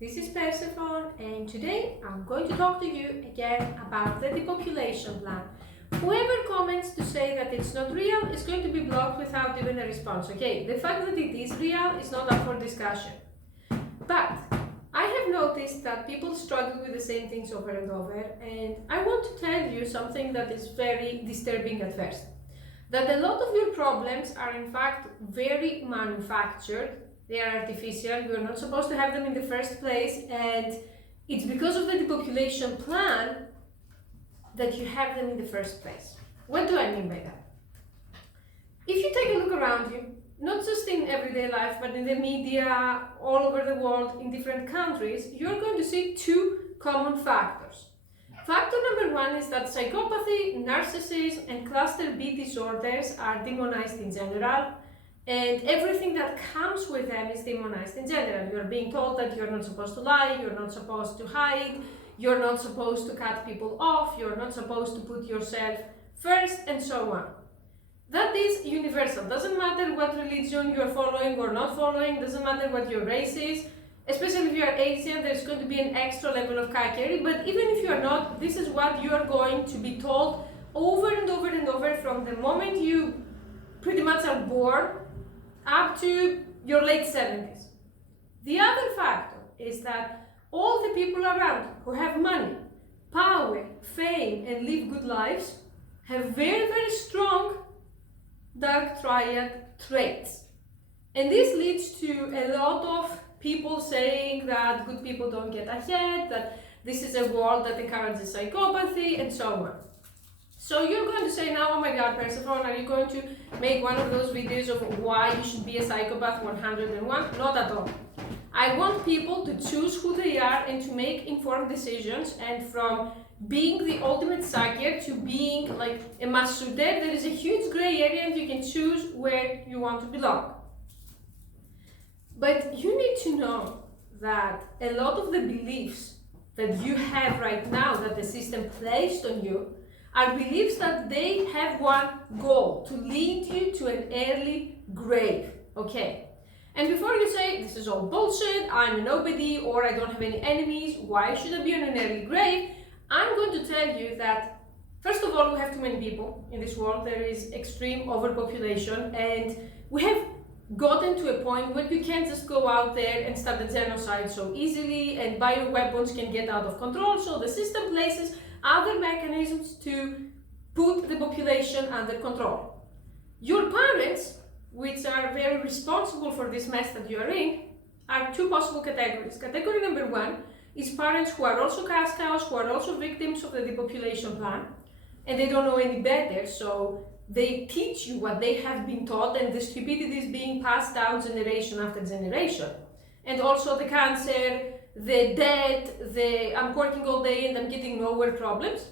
this is Persephone, and today I'm going to talk to you again about the Depopulation Plan. Whoever comments to say that it's not real is going to be blocked without even a response, okay? The fact that it is real is not up for discussion. But I have noticed that people struggle with the same things over and over, and I want to tell you something that is very disturbing at first. That a lot of your problems are in fact very manufactured. They are artificial, you're not supposed to have them in the first place, and it's because of the depopulation plan that you have them in the first place. What do I mean by that? If you take a look around you, not just in everyday life, but in the media, all over the world, in different countries, you're going to see two common factors. Factor number one is that psychopathy, narcissism, and cluster B disorders are demonized in general, and everything that comes with them is demonized in general. You're being told that you're not supposed to lie, you're not supposed to hide, you're not supposed to cut people off, you're not supposed to put yourself first, and so on. That is universal. Doesn't matter what religion you're following or not following, doesn't matter what your race is. Especially if you are Asian, there's going to be an extra level of kakeri, but even if you're not, this is what you are going to be told over and over and over from the moment you pretty much are born up to your late 70s. The other factor is that all the people around who have money, power, fame, and live good lives have very, very strong dark triad traits. And this leads to a lot of people saying that good people don't get ahead, that this is a world that encourages psychopathy, and so on. So you're going to say now, oh my God, Persephone, are you going to make one of those videos of why you should be a psychopath 101? Not at all. I want people to choose who they are and to make informed decisions, and from being the ultimate sucker to being like a mass shooter, there is a huge gray area and you can choose where you want to belong. But you need to know that a lot of the beliefs that you have right now that the system placed on you are beliefs that they have one goal, to lead you to an early grave, okay? And before you say, this is all bullshit, I'm a nobody, or I don't have any enemies, why should I be on an early grave? I'm going to tell you that, first of all, we have too many people in this world. There is extreme overpopulation, and we have gotten to a point where you can't just go out there and start a genocide so easily, and bioweapons can get out of control, so the system places other mechanisms to put the population under control. Your parents, which are very responsible for this mess that you are in, are two possible categories. Category number one is parents who are also cash cows, who are also victims of the depopulation plan, and they don't know any better, so they teach you what they have been taught, and the stupidity is being passed down generation after generation. And also the cancer, the debt, the I'm working all day and I'm getting nowhere problems.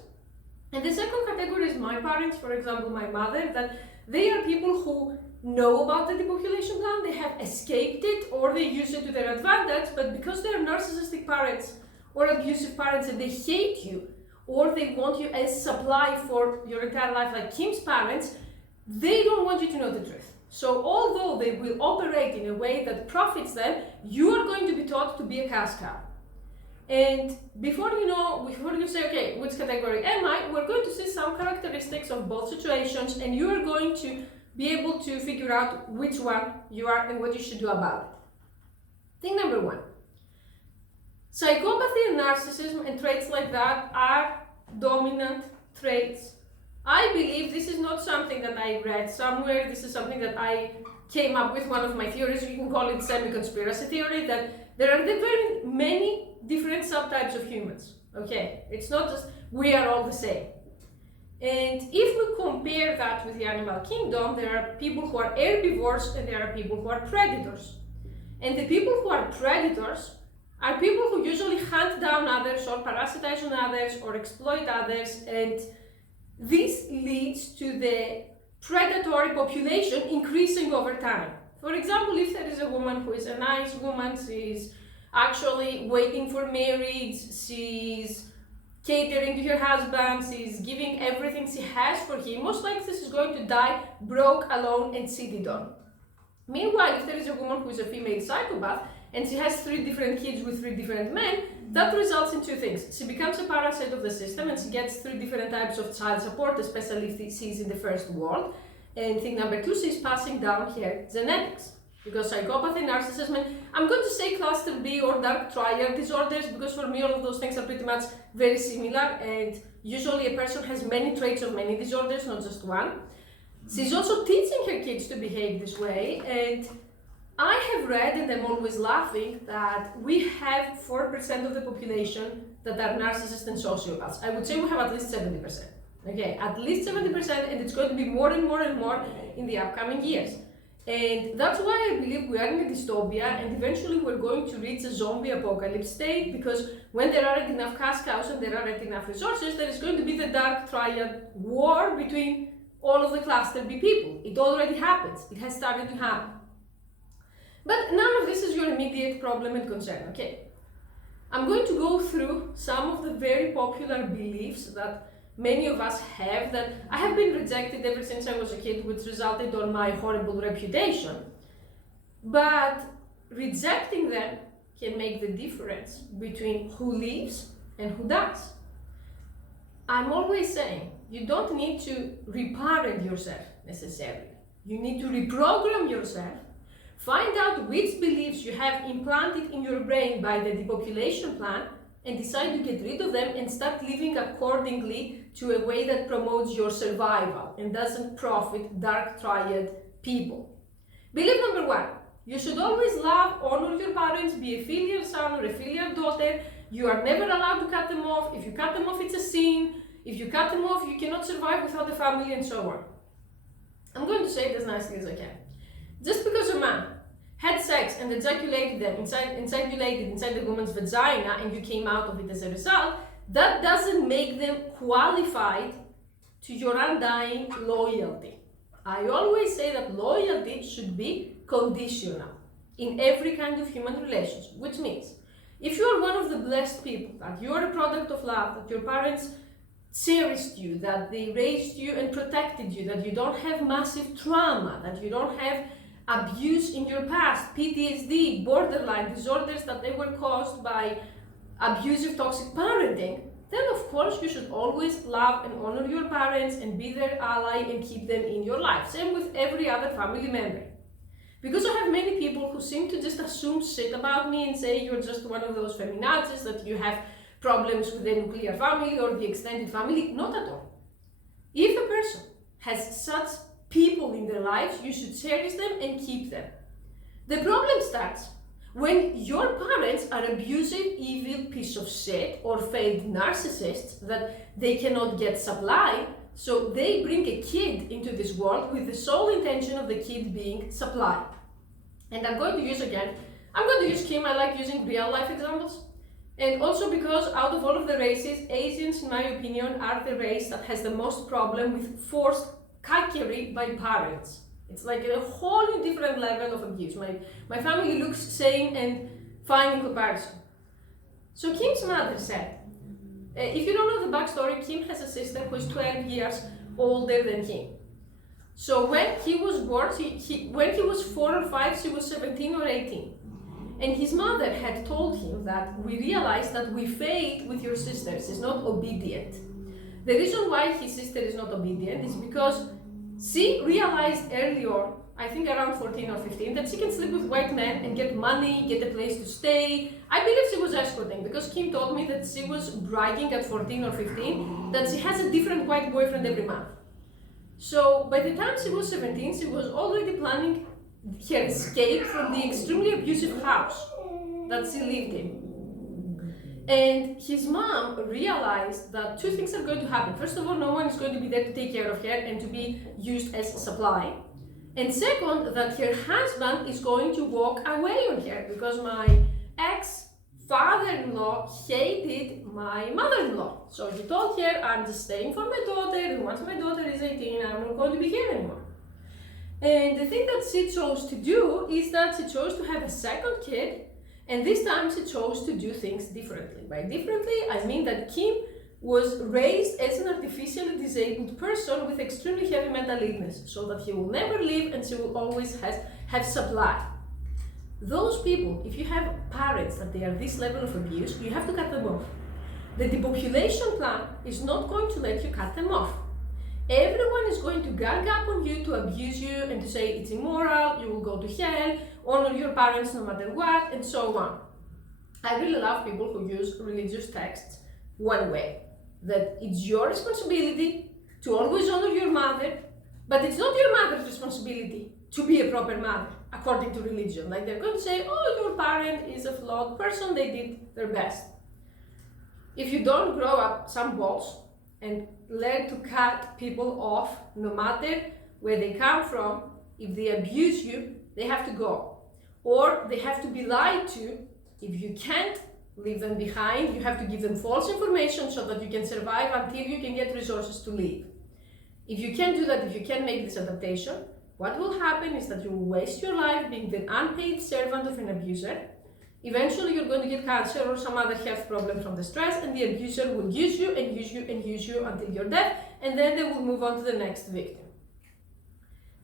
And the second category is my parents, for example, my mother, that they are people who know about the depopulation plan, they have escaped it, or they use it to their advantage, but because they're narcissistic parents or abusive parents and they hate you, or they want you as supply for your entire life, like Kim's parents, they don't want you to know the truth. So although they will operate in a way that profits them, you are going to be taught to be a cash cow. And before you say, okay, which category am I, we're going to see some characteristics of both situations, and you are going to be able to figure out which one you are and what you should do about it. Thing number one. Psychopathy and narcissism and traits like that are dominant traits. I believe this is not something that I read somewhere, this is something that I came up with, one of my theories, you can call it semi-conspiracy theory, that there are very many different subtypes of humans, okay? It's not just we are all the same. And if we compare that with the animal kingdom, there are people who are herbivores and there are people who are predators. And the people who are predators are people who usually hunt down others or parasitize on others or exploit others, and this leads to the predatory population increasing over time. For example, if there is a woman who is a nice woman, she's actually waiting for marriage, she's catering to her husband, she's giving everything she has for him, most likely she's going to die broke, alone, and cheated on. Meanwhile, if there is a woman who is a female psychopath, and she has 3 different kids with 3 different men, that results in 2 things. She becomes a parasite of the system and she gets 3 different types of child support, especially if she's in the first world. And thing number 2, she's passing down her genetics. Because psychopathy, narcissism, and I'm going to say cluster B or dark triad disorders because for me all of those things are pretty much very similar, and usually a person has many traits of many disorders, not just one. She's also teaching her kids to behave this way, and I have read, and I'm always laughing, that we have 4% of the population that are narcissists and sociopaths. I would say we have at least 70%. Okay, at least 70%, and it's going to be more and more and more in the upcoming years. And that's why I believe we are in a dystopia, and eventually we're going to reach a zombie apocalypse state, because when there aren't enough cash cows and there aren't enough resources, there is going to be the dark triad war between all of the cluster B people. It already happens. It has started to happen. But none of this is your immediate problem and concern, okay? I'm going to go through some of the very popular beliefs that many of us have, that I have been rejected ever since I was a kid, which resulted on my horrible reputation. But rejecting them can make the difference between who lives and who dies. I'm always saying, you don't need to reparent yourself necessarily. You need to reprogram yourself, find out which beliefs you have implanted in your brain by the Depopulation Plan, and decide to get rid of them and start living accordingly to a way that promotes your survival and doesn't profit dark triad people. Belief number 1, you should always love, honor your parents, be a filial son or a filial daughter. You are never allowed to cut them off. If you cut them off, it's a sin. If you cut them off, you cannot survive without a family, and so on. I'm going to say it as nicely as I can. Just because a man had sex and ejaculated inside the woman's vagina and you came out of it as a result, that doesn't make them qualified to your undying loyalty. I always say that loyalty should be conditional in every kind of human relationship, which means if you are one of the blessed people, that you are a product of love, that your parents cherished you, that they raised you and protected you, that you don't have massive trauma, that you don't have abuse in your past, PTSD, borderline disorders that they were caused by abusive, toxic parenting, then of course you should always love and honor your parents and be their ally and keep them in your life. Same with every other family member. Because I have many people who seem to just assume shit about me and say you're just one of those feminazis, that you have problems with the nuclear family or the extended family. Not at all. If a person has such people in their lives, you should cherish them and keep them. The problem starts when your parents are abusive, evil piece of shit or failed narcissists that they cannot get supply, so they bring a kid into this world with the sole intention of the kid being supply. And I'm going to use Kim. I like using real life examples. And also because out of all of the races, Asians, in my opinion, are the race that has the most problem with forced cuckery by parents. It's like a whole different level of abuse. My family looks sane and fine in comparison. So Kim's mother said, if you don't know the backstory, Kim has a sister who is 12 years older than him. So when he was born, when he was 4 or 5, she was 17 or 18. And his mother had told him that we realized that we failed with your sister. She's not obedient. The reason why his sister is not obedient is because she realized early on, I think around 14 or 15, that she can sleep with white men and get money, get a place to stay. I believe she was escorting, because Kim told me that she was bragging at 14 or 15 that she has a different white boyfriend every month. So by the time she was 17, she was already planning her escape from the extremely abusive house that she lived in. And his mom realized that 2 things are going to happen. First of all, no one is going to be there to take care of her and to be used as supply. And second, that her husband is going to walk away on her, because my ex-father-in-law hated my mother-in-law. So he told her, I'm just staying for my daughter, and once my daughter is 18, I'm not going to be here anymore. And the thing that she chose to do is that she chose to have a second kid, and this time she chose to do things differently. By differently, I mean that Kim was raised as an artificially disabled person with extremely heavy mental illness, so that he will never leave and she will always have supply. Those people, if you have parents that they are this level of abuse, you have to cut them off. The depopulation plan is not going to let you cut them off. Everyone is going to gang up on you to abuse you and to say it's immoral, you will go to hell, honor your parents no matter what, and so on. I really love people who use religious texts one way, that it's your responsibility to always honor your mother, but it's not your mother's responsibility to be a proper mother, according to religion. Like they're going to say, oh, your parent is a flawed person, they did their best. If you don't grow up some balls and learn to cut people off, no matter where they come from, if they abuse you, they have to go. Or they have to be lied to. If you can't leave them behind, you have to give them false information so that you can survive until you can get resources to leave. If you can't do that, if you can't make this adaptation, what will happen is that you will waste your life being the unpaid servant of an abuser. Eventually you're going to get cancer or some other health problem from the stress, and the abuser will use you and use you and use you until you're dead, and then they will move on to the next victim.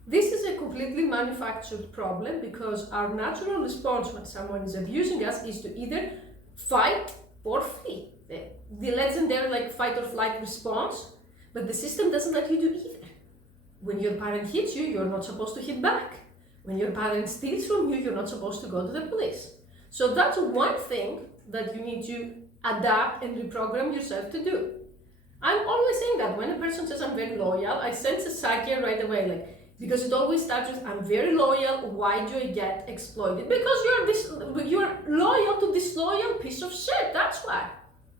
This is a completely manufactured problem because our natural response when someone is abusing us is to either fight or flee. The legendary fight or flight response, but the system doesn't let you do either. When your parent hits you, you're not supposed to hit back. When your parent steals from you, you're not supposed to go to the police. So that's one thing that you need to adapt and reprogram yourself to do. I'm always saying that when a person says I'm very loyal, I sense a psyche right away, because it always starts with I'm very loyal, why do I get exploited? Because you're loyal to this loyal piece of shit, that's why.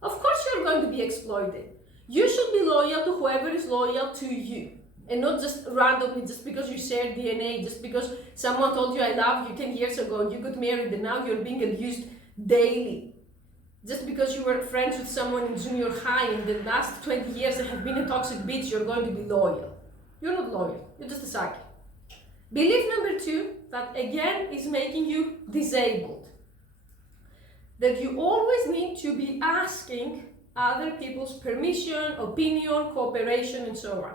Of course you're going to be exploited. You should be loyal to whoever is loyal to you. And not just randomly, just because you share DNA, just because someone told you I love you 10 years ago and you got married and now you're being abused daily. Just because you were friends with someone in junior high and the last 20 years they have been a toxic bitch, you're going to be loyal. You're not loyal, you're just a psychic. Belief number 2, that again is making you disabled. That you always need to be asking other people's permission, opinion, cooperation, and so on.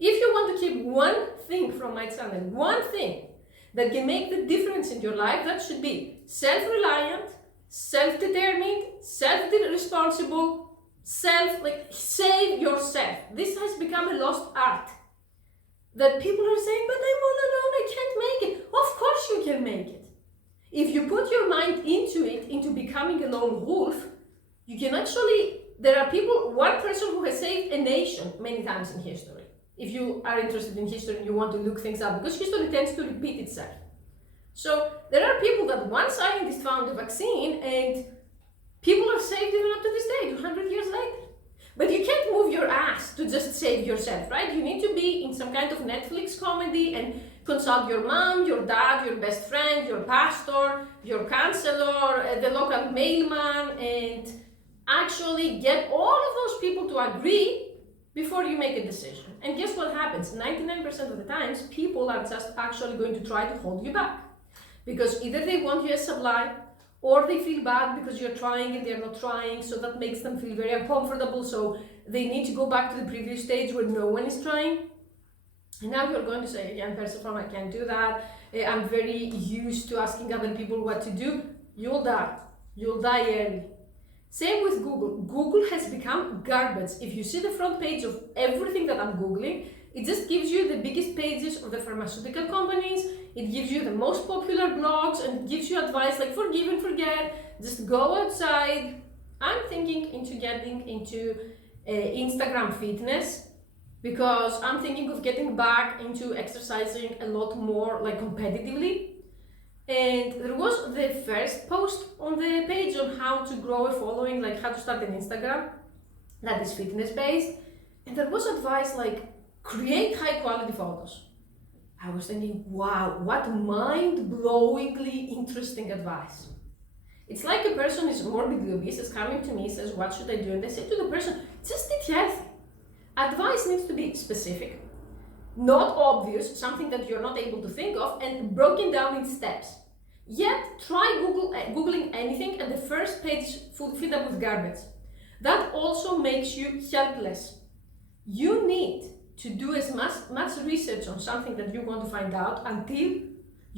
If you want to keep one thing from my channel, one thing that can make the difference in your life, that should be self-reliant, self-determined, self-responsible, save yourself. This has become a lost art. That people are saying, but I'm all alone, I can't make it. Of course you can make it. If you put your mind into it, into becoming a lone wolf, you can actually, there are people, one person who has saved a nation many times in history. If you are interested in history and you want to look things up, because history tends to repeat itself. So there are people that one scientist found a vaccine and people are saved even up to this day, 200 years later. But you can't move your ass to just save yourself, right? You need to be in some kind of Netflix comedy and consult your mom, your dad, your best friend, your pastor, your counselor, the local mailman, and actually get all of those people to agree before you make a decision. And guess what happens? 99% of the times, people are just actually going to try to hold you back. Because either they want you as supply, or they feel bad because you're trying and they're not trying, so that makes them feel very uncomfortable, so they need to go back to the previous stage where no one is trying. And now you're going to say, again, Persephone, I can't do that. I'm very used to asking other people what to do. You'll die. You'll die early. Same with Google. Google has become garbage. If you see the front page of everything that I'm Googling, it just gives you the biggest pages of the pharmaceutical companies. It gives you the most popular blogs and it gives you advice like forgive and forget, just go outside. I'm thinking into getting into Instagram fitness because I'm thinking of getting back into exercising a lot more competitively. And there was the first post on the page on how to grow a following, how to start an Instagram that is fitness based. And there was advice create high quality photos. I was thinking, wow, what mind-blowingly interesting advice. It's like a person is morbidly obese, is coming to me, says, what should I do? And I say to the person, just eat healthy. Advice needs to be specific, not obvious, something that you're not able to think of, and broken down in steps. Yet, try Googling anything and the first page filled up with garbage. That also makes you helpless. You need to do as much research on something that you want to find out until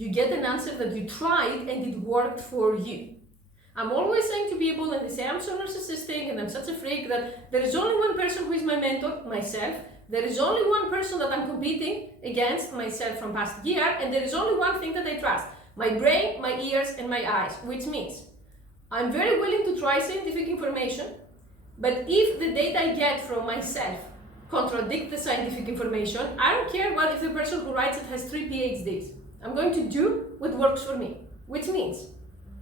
you get an answer that you tried and it worked for you. I'm always saying to people, and they say I'm so narcissistic and I'm such a freak, that there is only one person who is my mentor, myself. There is only one person that I'm competing against, myself from past year, and there is only one thing that I trust, my brain, my ears, and my eyes, which means I'm very willing to try scientific information, but if the data I get from myself contradict the scientific information, I don't care what if the person who writes it has 3 PhDs. I'm going to do what works for me, which means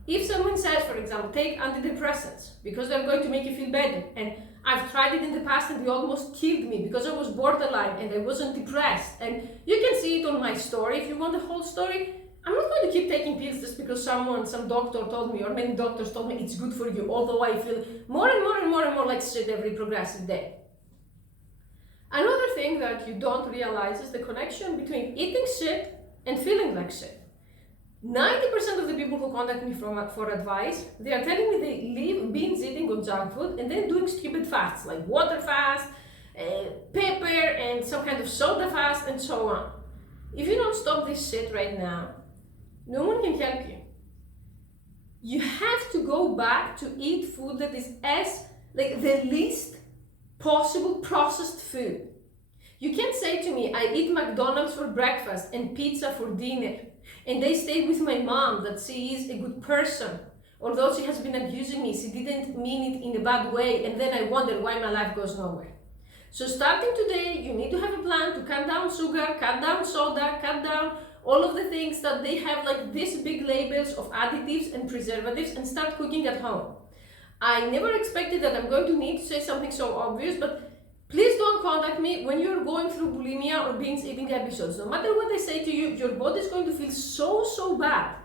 if someone says, for example, take antidepressants because they're going to make you feel better, and I've tried it in the past and they almost killed me because I was borderline and I wasn't depressed, and you can see it on my story if you want the whole story. I'm not going to keep taking pills just because some doctor told me, or many doctors told me it's good for you, although I feel more and more and more and more like shit every progressive day. Another thing that you don't realize is the connection between eating shit and feeling like shit. 90% of the people who contact me for advice, they are telling me they live binge eating on junk food and then doing stupid fasts like water fast, pepper, and some kind of soda fast, and so on. If you don't stop this shit right now, no one can help you. You have to go back to eat food that is the least possible processed food. You can't say to me, I eat McDonald's for breakfast and pizza for dinner, and I stayed with my mom that she is a good person. Although she has been abusing me, she didn't mean it in a bad way, and then I wonder why my life goes nowhere. So starting today, you need to have a plan to cut down sugar, cut down soda, cut down all of the things that they have like these big labels of additives and preservatives, and start cooking at home. I never expected that I'm going to need to say something so obvious, but please don't contact me when you're going through bulimia or binge eating episodes. No matter what I say to you, your body is going to feel so bad.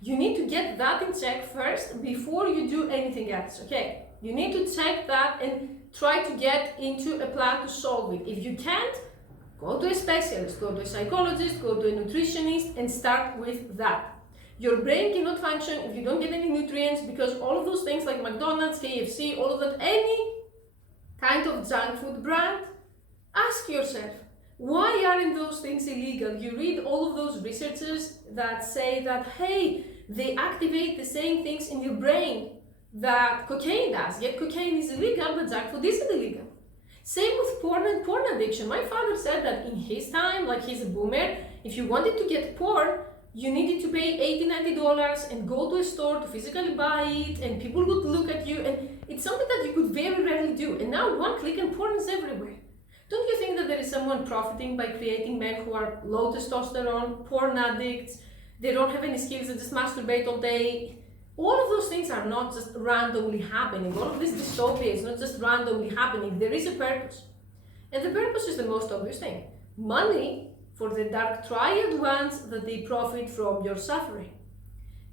You need to get that in check first before you do anything else, okay? You need to check that and try to get into a plan to solve it. If you can't, go to a specialist, go to a psychologist, go to a nutritionist, and start with that. Your brain cannot function if you don't get any nutrients, because all of those things like McDonald's, KFC, all of that, any kind of junk food brand, ask yourself, why aren't those things illegal? You read all of those researchers that say that, hey, they activate the same things in your brain that cocaine does, yet cocaine is illegal, but junk food isn't illegal. Same with porn and porn addiction. My father said that in his time, like he's a boomer, if you wanted to get porn, you needed to pay $80, $90 and go to a store to physically buy it, and people would look at you, and it's something that you could very rarely do. And now one click and porn is everywhere. Don't you think that there is someone profiting by creating men who are low testosterone, porn addicts, they don't have any skills, they just masturbate all day? All of those things are not just randomly happening. All of this dystopia is not just randomly happening. There is a purpose. And the purpose is the most obvious thing. Money for the dark triad ones that they profit from your suffering.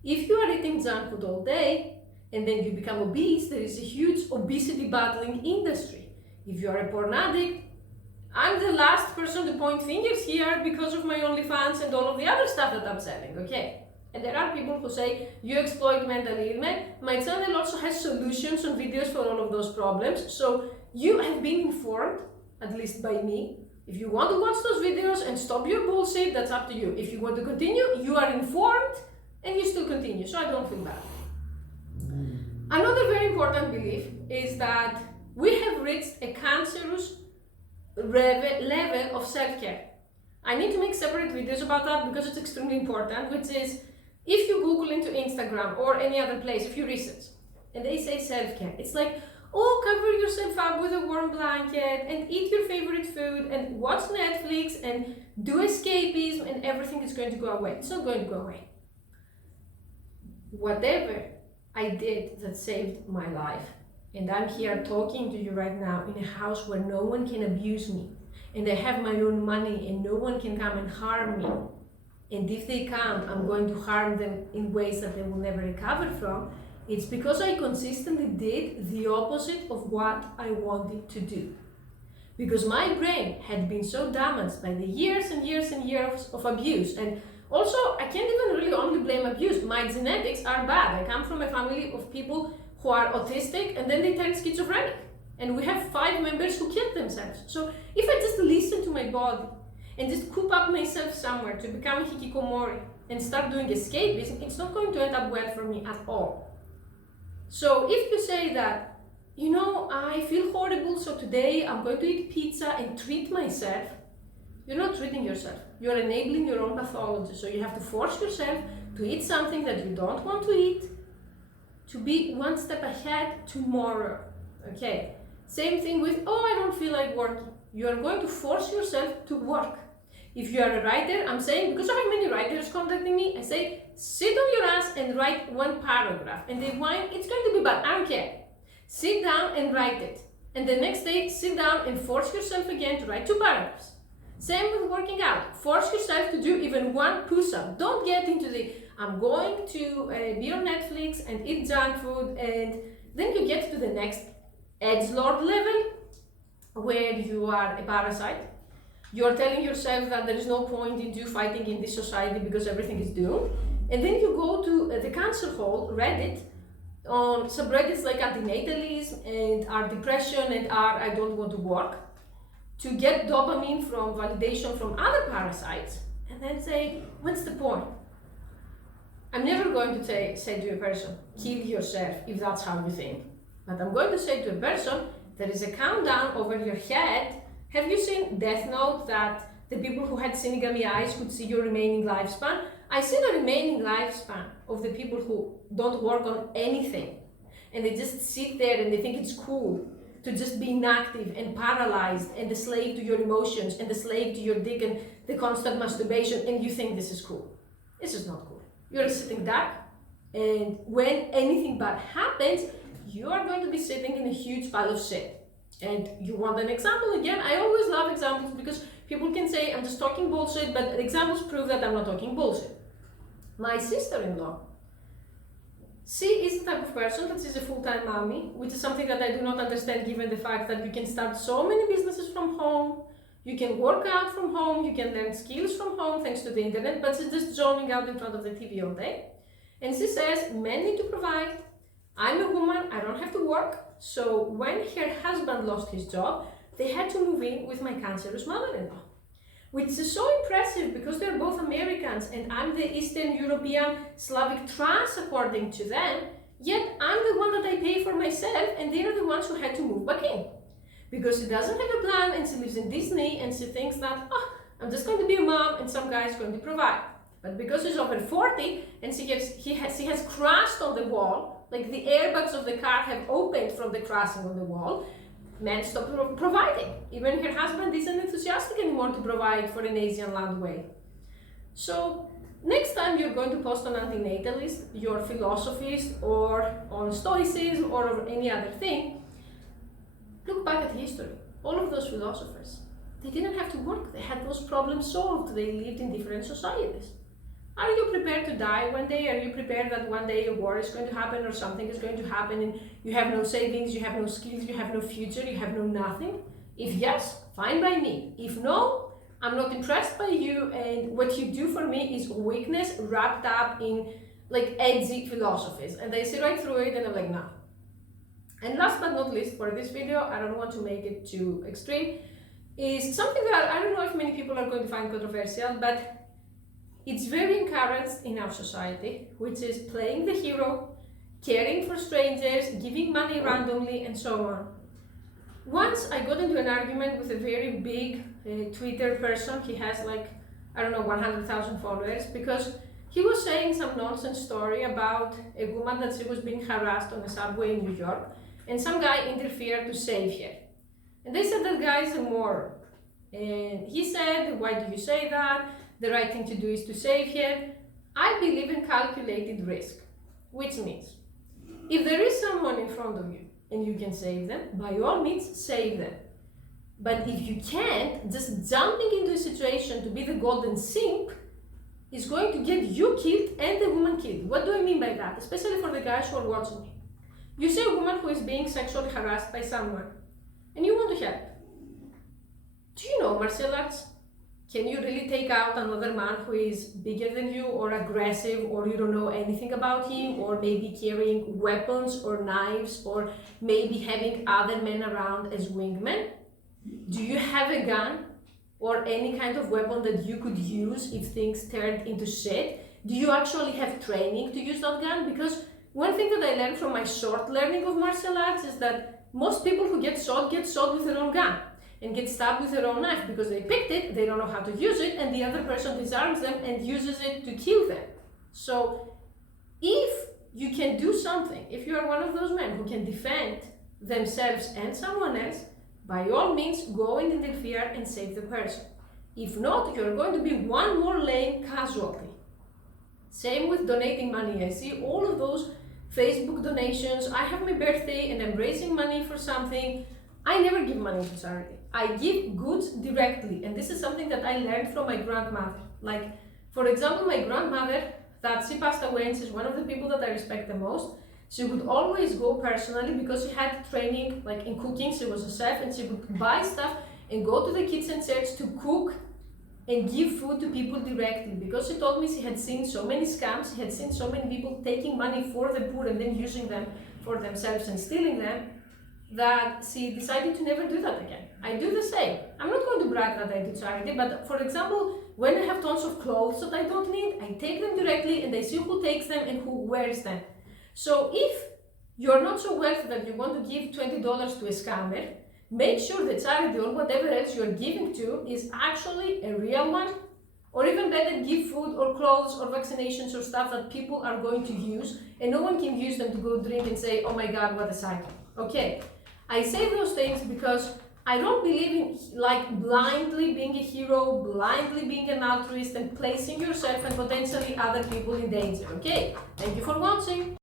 If you are eating junk food all day and then you become obese, there is a huge obesity battling industry. If you are a porn addict, I'm the last person to point fingers here because of my OnlyFans and all of the other stuff that I'm selling, okay? And there are people who say, you exploit mentally ill men. My channel also has solutions and videos for all of those problems. So you have been informed, at least by me. If you want to watch those videos and stop your bullshit, that's up to you. If you want to continue, you are informed and you still continue. So I don't feel bad. Another very important belief is that we have reached a cancerous level of self-care. I need to make separate videos about that because it's extremely important, which is, if you Google into Instagram or any other place, if you research, and they say self-care, it's like, oh, cover yourself up with a warm blanket and eat your favorite food and watch Netflix and do escapism and everything is going to go away. It's not going to go away. Whatever I did that saved my life, and I'm here talking to you right now in a house where no one can abuse me, and I have my own money and no one can come and harm me. And if they come, I'm going to harm them in ways that they will never recover from. It's because I consistently did the opposite of what I wanted to do. Because my brain had been so damaged by the years and years and years of abuse. And also, I can't even really only blame abuse. My genetics are bad. I come from a family of people who are autistic and then they turn schizophrenic. And we have 5 members who killed themselves. So if I just listen to my body and just coop up myself somewhere to become a hikikomori, and start doing escapism, it's not going to end up well for me at all. So if you say that, you know, I feel horrible, so today I'm going to eat pizza and treat myself, you're not treating yourself. You're enabling your own pathology. So you have to force yourself to eat something that you don't want to eat, to be one step ahead tomorrow. Okay? Same thing with, oh, I don't feel like working. You are going to force yourself to work. If you are a writer, I'm saying, because I have many writers contacting me, I say, sit on your ass and write one paragraph. And they whine, it's going to be bad, I don't care. Sit down and write it. And the next day, sit down and force yourself again to write 2 paragraphs. Same with working out. Force yourself to do even 1 push-up. Don't get into the, I'm going to be on Netflix and eat junk food, and then you get to the next edgelord level where you are a parasite. You're telling yourself that there is no point in you fighting in this society because everything is doomed. And then you go to the cancer hole, Reddit, on subreddits like antinatalism and our depression and our I don't want to work, to get dopamine from validation from other parasites, and then say, what's the point? I'm never going to say to a person, kill yourself if that's how you think. But I'm going to say to a person, there is a countdown over your head. Have you seen Death Note, that the people who had Shinigami eyes could see your remaining lifespan? I see the remaining lifespan of the people who don't work on anything. And they just sit there and they think it's cool to just be inactive and paralyzed and a slave to your emotions and a slave to your dick and the constant masturbation, and you think this is cool. This is not cool. You're a sitting duck, and when anything bad happens, you are going to be sitting in a huge pile of shit. And you want an example? Again, I always love examples because people can say I'm just talking bullshit, but examples prove that I'm not talking bullshit. My sister-in-law, she is the type of person that is a full-time mommy, which is something that I do not understand given the fact that you can start so many businesses from home, you can work out from home, you can learn skills from home thanks to the internet, but she's just zoning out in front of the TV all day. And she says, men need to provide, I'm a woman, I don't have to work. So when her husband lost his job, they had to move in with my cancerous mother-in-law. Which is so impressive because they're both Americans and I'm the Eastern European Slavic trash according to them, yet I'm the one that I pay for myself and they're the ones who had to move back in. Because she doesn't have a plan and she lives in Disney and she thinks that, oh, I'm just going to be a mom and some guy is going to provide. But because she's over 40 and she has crashed on the wall, like the airbags of the car have opened from the crashing on the wall, men stop providing. Even her husband isn't enthusiastic anymore to provide for an Asian land way. So next time you're going to post on antinatalist, your philosophies, or on stoicism, or any other thing, look back at history. All of those philosophers, they didn't have to work. They had those problems solved. They lived in different societies. Are you prepared to die one day? Are you prepared that one day a war is going to happen or something is going to happen and you have no savings, you have no skills, you have no future, you have no nothing? If yes, fine by me. If no, I'm not impressed by you, and what you do for me is weakness wrapped up in like edgy philosophies. And I see right through it and I'm like, no. And last but not least for this video, I don't want to make it too extreme, is something that I don't know if many people are going to find controversial, but it's very encouraged in our society, which is playing the hero, caring for strangers, giving money randomly, and so on. Once I got into an argument with a very big Twitter person. He has like, I don't know, 100,000 followers, because he was saying some nonsense story about a woman that she was being harassed on a subway in New York, and some guy interfered to save her. And they said that guy is a moron. And he said, why do you say that? The right thing to do is to save her. I believe in calculated risk, which means if there is someone in front of you and you can save them, by all means save them. But if you can't, just jumping into a situation to be the golden simp is going to get you killed and the woman killed. What do I mean by that? Especially for the guys who are watching me. You see a woman who is being sexually harassed by someone and you want to help. Do you know martial arts? Can you really take out another man who is bigger than you or aggressive, or you don't know anything about him, or maybe carrying weapons or knives, or maybe having other men around as wingmen? Do you have a gun or any kind of weapon that you could use if things turned into shit? Do you actually have training to use that gun? Because one thing that I learned from my short learning of martial arts is that most people who get shot with their own gun and get stabbed with their own knife because they picked it, they don't know how to use it, and the other person disarms them and uses it to kill them. So if you can do something, if you are one of those men who can defend themselves and someone else, by all means go and interfere and save the person. If not, you're going to be one more lame casualty. Same with donating money. I see all of those Facebook donations. I have my birthday and I'm raising money for something. I never give money to charity. I give goods directly, and this is something that I learned from my grandmother. Like, for example, my grandmother, that she passed away, and she's one of the people that I respect the most. She would always go personally because she had training like in cooking. She was a chef, and she would buy stuff and go to the kitchen sets to cook and give food to people directly, because she told me she had seen so many scams, she had seen so many people taking money for the poor and then using them for themselves and stealing them, that she decided to never do that again. I do the same. I'm not going to brag that I do charity, but for example, when I have tons of clothes that I don't need, I take them directly and I see who takes them and who wears them. So if you're not so wealthy that you want to give $20 to a scammer, make sure the charity or whatever else you're giving to is actually a real one, or even better, give food or clothes or vaccinations or stuff that people are going to use and no one can use them to go drink and say, oh my god, what a cycle. Okay, I say those things because I don't believe in like blindly being a hero, blindly being an altruist and placing yourself and potentially other people in danger. Okay, thank you for watching.